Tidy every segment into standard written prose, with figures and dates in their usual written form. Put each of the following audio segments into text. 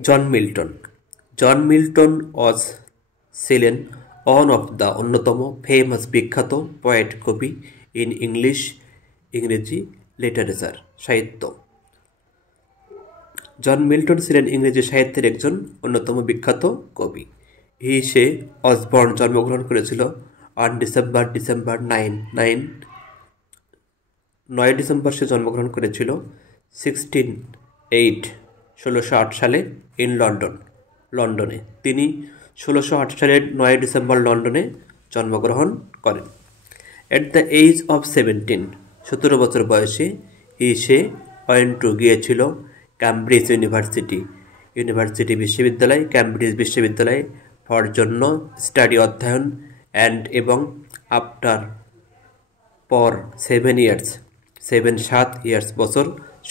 John Milton. John Milton ছিলেন অন্যতম famous বিখ্যাত পোয়েট কবি ইন ইংরেজি লিটারেচার সাহিত্য। জন মিল্টন ছিলেন ইংরেজি সাহিত্যের একজন অন্যতম বিখ্যাত কবি। সে অসবর্ন জন্মগ্রহণ করেছিল অন ডিসেম্বর 9 ডিসেম্বর সে জন্মগ্রহণ করেছিল 1608 সালে ইন লন্ডনে। তিনি 1608 সালের 9 ডিসেম্বর লন্ডনে জন্মগ্রহণ করেন। এট দ্য এজ অফ 17 বছর বয়সে সে গিয়েছিল ক্যামব্রিজ ক্যামব্রিজ বিশ্ববিদ্যালয় ফর জন্য স্টাডি অধ্যয়ন এবং আফটার পর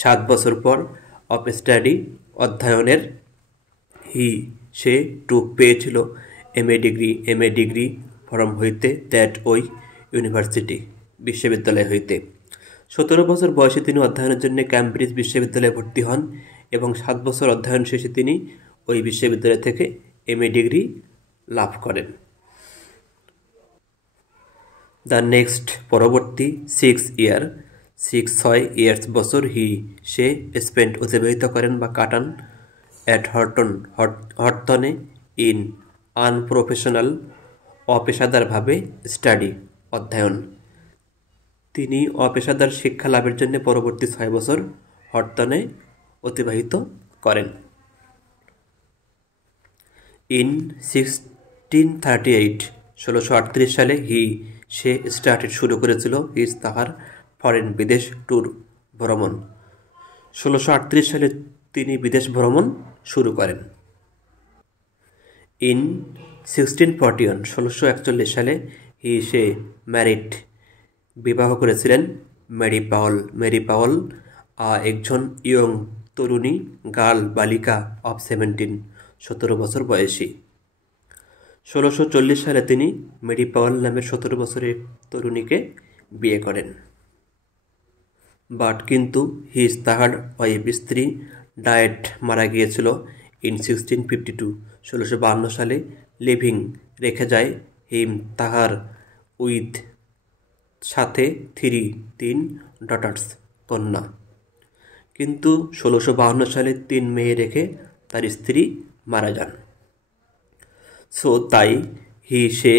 7 বছর পর অফ স্টাডি অধ্যয়নের সে পেয়েছিল এমএ ডিগ্রি ফরম হইতে দ্যাট ওই বিশ্ববিদ্যালয় হইতে। 17 বছর বয়সে তিনি অধ্যয়নের জন্য ক্যামব্রিজ বিশ্ববিদ্যালয়ে ভর্তি হন এবং 7 বছর অধ্যয়ন শেষে তিনি ওই বিশ্ববিদ্যালয় থেকে এমএ ডিগ্রি লাভ করেন। দ্য নেক্সট পরবর্তী 6 বছর সে স্পেন্ট অতিবাহিত করেন বা কাটান অ্যাট হর্টনে ইন আনপ্রফেশনাল অপেশাদারভাবে স্টাডি অধ্যয়ন। তিনি অপেশাদার শিক্ষা লাভের জন্য পরবর্তী 6 বছর হর্টনে অতিবাহিত করেন। ইন 1638 সালে সে শুরু করেছিল তাহার ফরেন বিদেশ ট্যুর ভ্রমণ। 1638 সালে তিনি বিদেশ ভ্রমণ শুরু করেন। ইন 1641 সালে সে বিবাহ করেছিলেন মেরি পাওল একজন ইয়ং তরুণী বালিকা অফ 17 বছর বয়সী। 1640 সালে তিনি মেরি পাওল নামের 17 বছরের তরুণীকে বিয়ে করেন। বাট কিন্তু তাহার স্ত্রী ডায়েট মারা গিয়েছিল ইন 1652 সালে লিভিং রেখে যায় তাহার উইথ সাথে 3 ডটার্স কন্যা। কিন্তু 1652 সালে 3 মেয়ে রেখে তার স্ত্রী মারা যান। তাই সে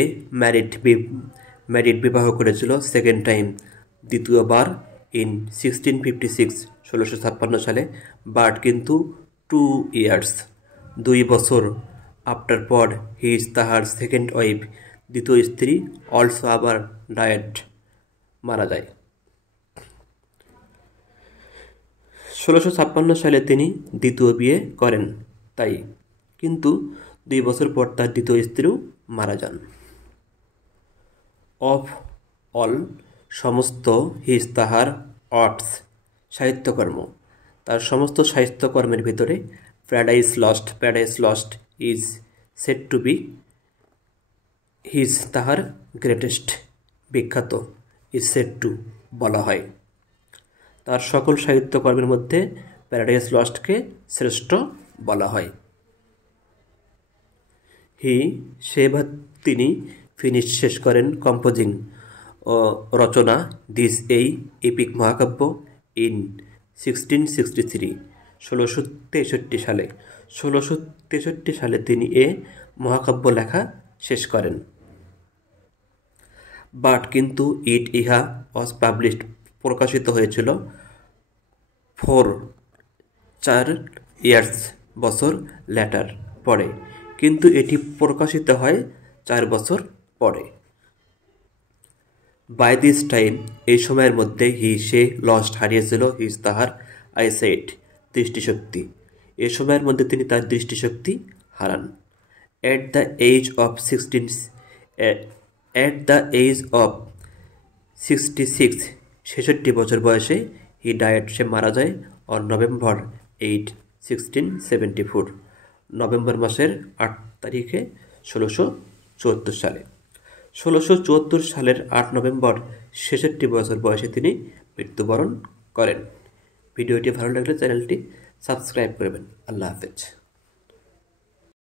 ম্যারিড বিবাহ করেছিল সেকেন্ড টাইম, দ্বিতীয়বার ইন 1656 সালে। বাট কিন্তু 2 বছর আফটার পর তাহার সেকেন্ড ওয়াইফ দ্বিতীয় স্ত্রী অলসো আবার ডায়েট মারা যায়। 1656 সালে তিনি দ্বিতীয় বিয়ে করেন কিন্তু 2 বছর পর তার দ্বিতীয় স্ত্রীও মারা যান। অফ অল সমস্ত তাহার আর্টস সাহিত্যকর্ম, তার সমস্ত সাহিত্যকর্মের ভিতরে Paradise Lost is said to be তাহার গ্রেটেস্ট বিখ্যাত ইজ সেড টু বলা হয়। তার সকল সাহিত্যকর্মের মধ্যে প্যারাডাইস লস্টকে শ্রেষ্ঠ বলা হয়। তিনি শেষ করেন কম্পোজিং রচনা এই এপিক মহাকাব্য ইন 1663 সালে। 1663 সালে তিনি মহাকাব্য লেখা শেষ করেন। বাট কিন্তু ইহা ওয়াজ পাবলিশড প্রকাশিত হয়েছিল 4 বছর লেটার পরে, কিন্তু এটি প্রকাশিত হয় 4 বছর পরে। বাই দিস টাইম এই সময়ের মধ্যে সে হারিয়েছিল তাহার আইসাইট দৃষ্টিশক্তি। এই সময়ের মধ্যে তিনি তার দৃষ্টিশক্তি হারান। এট দ্য এজ অফ 66 বছর বয়সে সে মারা যায় অন নভেম্বর 8, 1674, নভেম্বর মাসের 8 তারিখে 1674 সালে। 1674 সালের 8 নভেম্বর 66 বছর বয়সে তিনি মৃত্যুবরণ করেন। ভিডিওটি ভালো লাগলে চ্যানেলটি সাবস্ক্রাইব করবেন। আল্লাহ হাফেজ।